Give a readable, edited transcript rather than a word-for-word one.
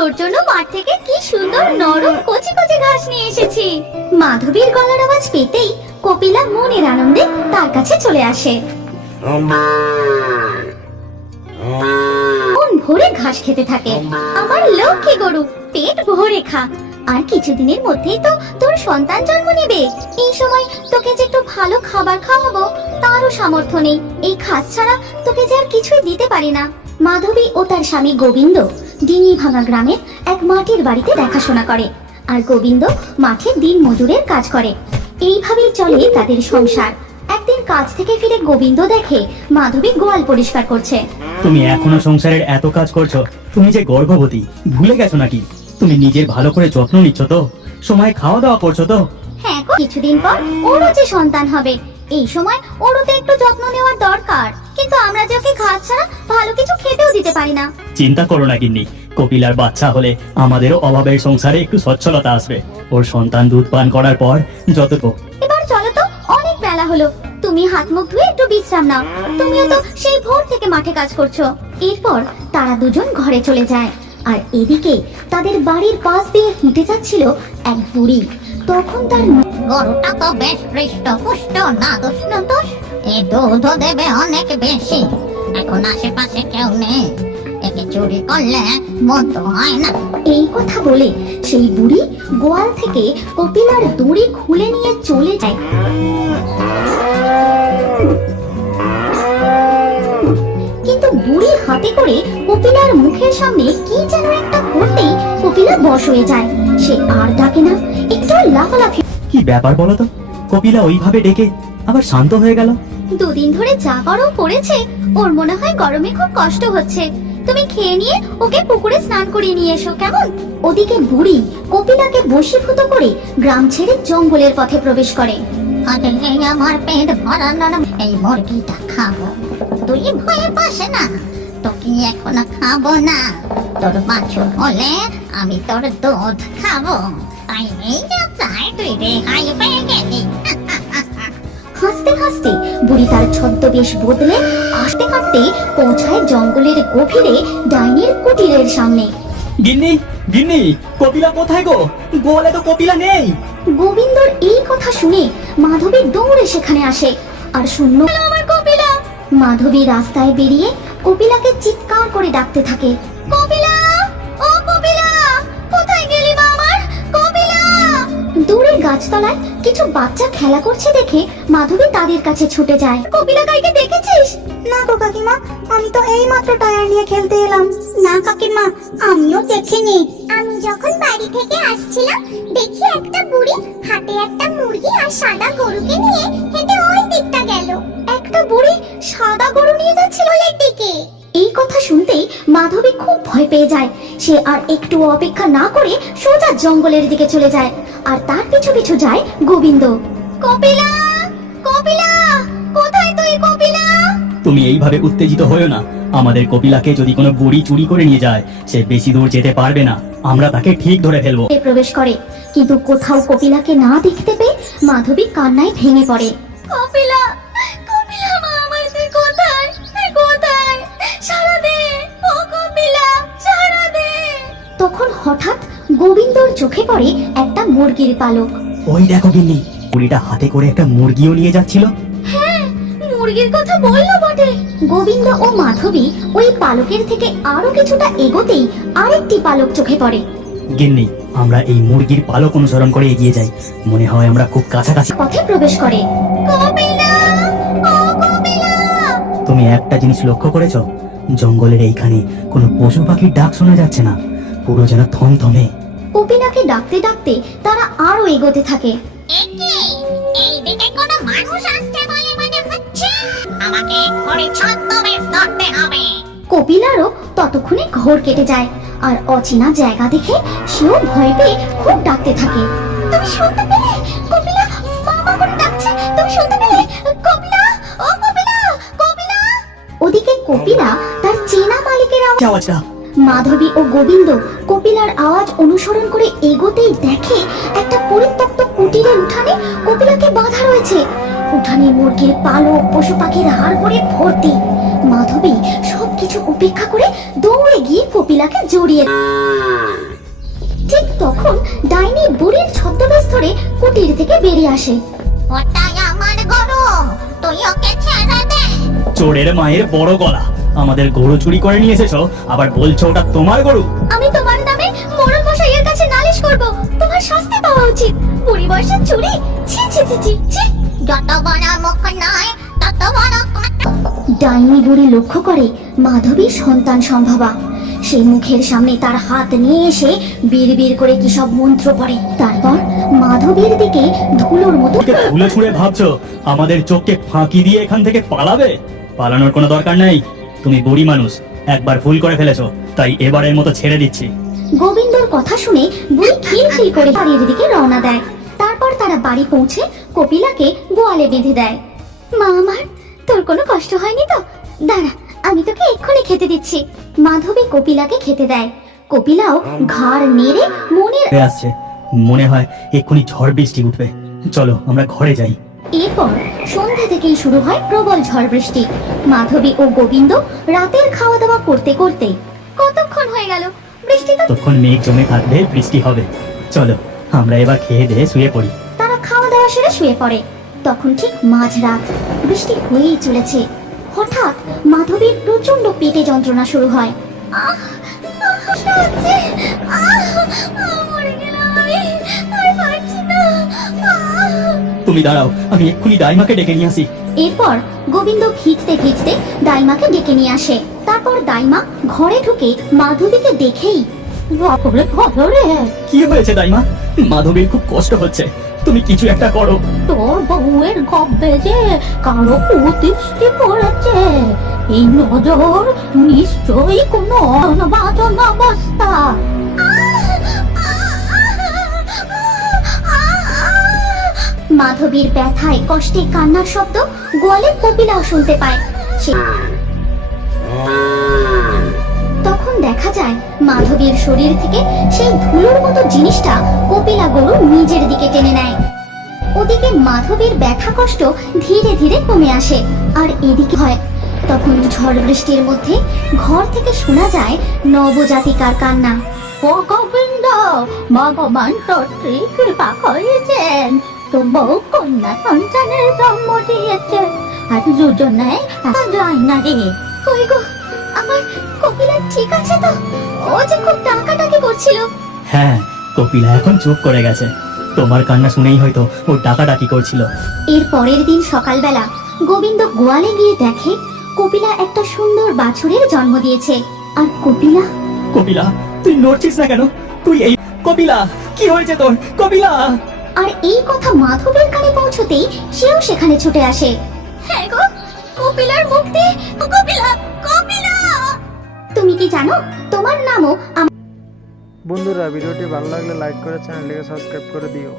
তোর জন্য মাঠ থেকে কি সুন্দর নরম কচি কচি ঘাস নিয়ে এসেছি। মাধবীর গলার আওয়াজ পেতেই কপিলা মনের আনন্দে তার কাছে চলে আসে। মন ভরে ঘাস খেতে থাকে। আমার লক্ষ্মী গরু, পেট ভরে খা, আর কিছুদিনের মধ্যেই তো তোর সন্তান জন্ম নেবে। এই সময় তোকে যে একটু ভালো খাবার খাওয়াবো তারও সামর্থ্য নেই। এই ঘাস ছাড়া তোকে যে আর কিছুই দিতে পারি না। মাধবী ও তার স্বামী গোবিন্দ ডিঙি ভাঙা গ্রামের এক মাটির বাড়িতে দেখাশোনা করে, আর গোবিন্দ মাঠে দিন মজুরের কাজ করে। এইভাবেই চলে তাদের সংসার। একদিন কাজ থেকে ফিরে গোবিন্দ দেখে মাধবী গোয়াল পরিষ্কার করছে। তুমি এখনো সংসারের এত কাজ করছো? তুমি যে গর্ভবতী, ভুলে গেছো নাকি? তুমি নিজের ভালো করে যত্ন নিচ্ছ তো? সময় খাওয়া দাওয়া করছো তো? হ্যাঁ, কিছুদিন পর ওরও যে সন্তান হবে, এই সময় ওরও তো একটু যত্ন নেওয়ার দরকার। কিন্তু আমরা যে ওকে ঘাস ছাড়া ভালো কিছু খেতেও দিতে পারি না। চিন্তা করো না গিন্নি, কপিলার বাচ্চা হলে আমাদেরও অভাবের সংসারে একটু সচ্ছলতা আসবে। ওর সন্তান দুধ পান করার পর যতটুকু। এবার চলো তো, অনেক বেলা হলো, তুমি হাত মুখ ধুয়ে একটু বিশ্রাম নাও। তুমিও তো সেই ভোর থেকে মাঠে কাজ করছো। এরপর তারা দুজন ঘরে চলে যায়। আর এদিকে তাদের বাড়ির পাশ দিয়ে হেঁটে যাচ্ছিল এক বুড়ি। তখন তার গরুটা তো বেশ হৃষ্টপুষ্ট, না দোষ না দোষ, এ দুধও দেবে অনেক বেশি। এখন আশেপাশে কেউ নেই, একে চুরি করলে মন্দ হয় না। এই কথা বলে সেই বুড়ি গোয়াল থেকে কপিলার দড়ি খুলে নিয়ে চলে যায়। কিন্তু বুড়ি হাতে করে কপিলার মুখের সামনে কি যেন একটা করতেই কপিলা বশ হয়ে যায়। সে আর ডাকে না, একটু লাফালাফি। কি ব্যাপার বলো তো? কপিলা ওইভাবে ডেকে আবার শান্ত হয়ে গেল। দুদিন ধরে যা গরম পড়েছে, ওর মনে হয় গরমে খুব কষ্ট হচ্ছে। তুমি খেয়ে নিয়ে ওকে পুকুরে স্নান করিয়ে নিয়ে এসো, কেমন? ওদিকে বুড়ি কপিলাকে বশীভূত করে গ্রাম ছেড়ে জঙ্গলের পথে প্রবেশ করে। আরে আমার পেট ভরানোর এই মুরগিটা খাবো। তুই ভয়ে পাশে না, তোকে এখন খাবো না। তোর বাছুর হলে আমি তোর দুধ খাবো। তাই এই যাত্রায় তুই রেহাই পেয়ে গেলি। হাসতে হাসতে বুড়ি তার ছদ্মবেশ বদলে আসতে কাটতে পৌঁছায় জঙ্গলের গভীরে ডাইনির কুটিরের সামনে। গিন্নি, গিন্নি, কপিলা কোথায় গো? গোয়ালে তো কপিলা নেই। গোবিন্দর এই কথা শুনে মাধবী দৌড়ে সেখানে আসে আর শূন্য আমার কপিলা। মাধবী রাস্তায় বেরিয়ে কপিলাকে চিৎকার করে ডাকতে থাকে। কপিলা, ও কপিলা, কোথায় গেলি মা আমার? কপিলা! দূরে গাছতলায় কিছু বাচ্চা খেলা করছে দেখে মাধবী তাদের কাছে ছুটে যায়। কপিলা কাইকে দেখেছিস? না গো কাকিমা, আমি তো এই মাত্র টায়ার নিয়ে খেলতে এলাম। না কাকিমা, আমিও দেখিনি। আমি যখন বাড়ি থেকে আসছিলাম দেখি একটা বুড়ি হাতে একটা মুরগি আর সাদা গরুকে নিয়ে হেঁটে ওই দিকটা গেল। একটা বুড়ি সাদা গরু নিয়ে যাচ্ছিল ওর দিকে। এই কথা শুনতেই মাধবী খুব ভয় পেয়ে যায়। সে আর একটু অপেক্ষা না করে সোজা জঙ্গলের দিকে চলে যায়, আর তার পিছু পিছু যায় গোবিন্দ। কপিলা, কপিলা, কোথায় তুই কপিলা? তুমি এইভাবে উত্তেজিত হয়ো না। আমাদের কপিলাকে যদি কোনো বুড়ি চুরি করে নিয়ে যায়, সে বেশি দূর যেতে পারবে না। আমরা তাকে ঠিক ধরে ফেলবো। প্রবেশ করে, কিন্তু কোথাও কপিলাকে না দেখতে পেয়ে মাধবী কান্নায় ভেঙে পড়ে। কপিলা, কপিলা মা আমার, তুই কোথায়? তুই কোথায়? সাড়া দে, ও কপিলা, সাড়া দে। তখন হঠাৎ গোবিন্দর চোখে পড়ে একটা মুরগির পালক। ওই দেখো গিন্নি, বুড়িটা হাতে করে একটা মুরগিও নিয়ে যাচ্ছিল। হ্যাঁ, মুরগির কথা বললো বটে। গোবিন্দ ও মাধবী ওই পালকের থেকে আরো কিছুটা এগোতেই আরেকটি পালক চোখে পড়ে। গিন্নি, আমরা এই মুরগির পালক অনুসরণ করে এগিয়ে যাই। মনে হয় আমরা খুব কাছাকাছি। পথে প্রবেশ করে। কপিলা, ও কপিলা! তুমি একটা জিনিস লক্ষ্য করেছো? জঙ্গলের এইখানে কোনো পশু পাখির ডাক শোনা যাচ্ছে না, পুরো যেন থমথমে। কপিলাকে ডাকতে ডাকতে তারা আরো এগোতে থাকে। একে এই দিকে কোনো মানুষ আসছে বলে মনে হচ্ছে। আমাকে করে ছদ্মবেশ ধরতে হবে। কপিলারও ততক্ষণে ঘোর কেটে যায়, আর অচেনা জায়গা দেখে সেও ভয় পেয়ে খুব ডাকতে থাকে। তুমি শুনতে পেলে? কপিলা মামা করে ডাকছে, তুমি শুনতে পেলে? কপিলা, ও কপিলা, কপিলা! ওদিকে কপিলা তার চেনা মালিকের আওয়াজটা। মাধবী ও গোবিন্দ কপিলার আওয়াজ অনুসরণ করে এগোতেই দেখে একটা পরিত্যক্ত কুটিরের উঠানে কপিলাকে বাঁধা রয়েছে। উঠানে মুরগির পালক, পশু পাখির হাড় করে ভর্তি। মাধবী সবকিছু উপেক্ষা করে দৌড়ে গিয়ে কপিলাকে জড়িয়ে তখন ডাইনি বুড়ির ছদ্মবেশ ধরে কুটির থেকে বেরিয়ে আসে। ওটাই আমার গরু, তুই ওকে ছেড়ে দে। চোরের মায়ের বড় গলা, আমাদের গরু চুরি করে নিয়ে এসেছো, আবার বলছো ওটা তোমার গরু? আমি তোমার নামে মোড়ল মশাইয়ের কাছে নালিশ করব। তোমার শাস্তি পাওয়া উচিত। বুড়ি বয়সে চুরি, ছি ছি ছি ছি ছি। যত বড় মুখ নয় তত বড় কথা। ডাইনি বুড়ি লক্ষ্য করে মাধবীর সন্তান সম্ভবা। সেই মুখের সামনে তার হাত নিয়ে এসে বিড়বিড় করে কি সব মন্ত্র পড়ে। তারপর মাধবীর দিকে ধুলোর মতো ওকে ভুলে ছুঁড়ে ভাবছো আমাদের চোখকে ফাঁকি দিয়ে এখান থেকে পালাবে? পালানোর কোনো দরকার নেই। তুমি বুড়ি মানুষ, একবার ভুল করে ফেলেছো, তাই এবারের মতো ছেড়ে দিচ্ছি। গোবিন্দর কথা শুনে বুড়ি খিলখিল করে বাড়ির দিকে রওনা দেয়। তারপর তারা বাড়ি পৌঁছে কপিলাকে গোয়ালে বেঁধে দেয়। মা আমার, তোর কোনো কষ্ট হয়নি তো? দাঁড়া, আমি তোকে এক্ষুনি খেতে দিচ্ছি। মাধবী কপিলাকে খেতে দেয়। কপিলাও ঘাড় নেড়ে মনের হয়ে আসছে, মনে হয় এক্ষুনি ঝড় বৃষ্টি উঠবে। চলো আমরা ঘরে যাই। এরপর সন্ধ্যা থেকেই শুরু হয় প্রবল ঝড় বৃষ্টি। মাধবী ও গোবিন্দ রাতের খাওয়া দাওয়া করতে করতে কতক্ষণ হয়ে গেল, বৃষ্টি তো। তখন মেঘ জমে থাকবে, বৃষ্টি হবে। চলো আমরা এবার খেয়ে দিয়ে শুয়ে পড়ি। তারা খাওয়া দাওয়া সেরে শুয়ে পড়ে। তখন ঠিক মাঝরাত, বৃষ্টি হয়েই চলেছে। হঠাৎ মাধবীর প্রচন্ড পেটে যন্ত্রণা শুরু হয়। তুমি দাঁড়াও, আমি এক্ষুনি দাইমাকে ডেকে নিয়ে আসি। এরপর গোবিন্দ ভিজতে ভিজতে দাইমাকে ডেকে নিয়ে আসে। তারপর দাইমা ঘরে ঢুকে মাধবীকে দেখেই বাপরে বাপরে, কি হয়েছে দাইমা? মাধবীর খুব কষ্ট হচ্ছে, তুমি কিছু একটা করো। তোর বউয়ের গব্বে যে কারো কুদৃষ্টি পড়েছে। এই নজর নিশ্চয়ই কোনো অনবাদন অবস্থা। মাধবীর ব্যথায় কষ্টে কান্নার শব্দ গোয়ালে কপিলাও শুনতে পায়। সে তখন দেখা যায় মাধবীর শরীর থেকে সেই ধুলোর মতো জিনিসটা কপিলা গরু নিজের দিকে টেনে নেয়। ওদিকে মাধবীর ব্যথা কষ্ট ধীরে ধীরে কমে আসে। আর এদিকে হয় তখন ঝড় বৃষ্টির মধ্যে ঘর থেকে শোনা যায় নবজাতিকার কান্না। ও গোবিন্দ, ভগবান সত্যি কৃপা করেছেন, তো বউ কন্যা সন্তানের জন্ম দিয়েছে। আর দুজনে যায় না রে। কই গো, আমার কপিলা ঠিক আছে তো? ও যে খুব ডাকাডাকি করছিল। হ্যাঁ, কপিলা এখন চুপ করে গেছে। তোমার কান্না শুনেই হয়তো ও ডাকাডাকি করছিল। এর পরের দিন সকালবেলা গোবিন্দ গোয়ালে গিয়ে দেখে কপিলা একটা সুন্দর বাছুরের জন্ম দিয়েছে। আর কপিলা কপিলা, তুই নড়ছিস না কেন? তুই এই কপিলা, কি হয়েছে তোর? কপিলা! আর এই কথা মাধবীর কানে পৌঁছতেই সেও সেখানে ছুটে আসে। হ্যাঁ গো, কপিলার মুক্তি, কপিলা, কপিলা! তুমি কি জানো তোমার নামও বন্ধুরা, ভিডিওটি ভালো লাগলে লাইক করে চ্যানেলটিকে সাবস্ক্রাইব করে দিও।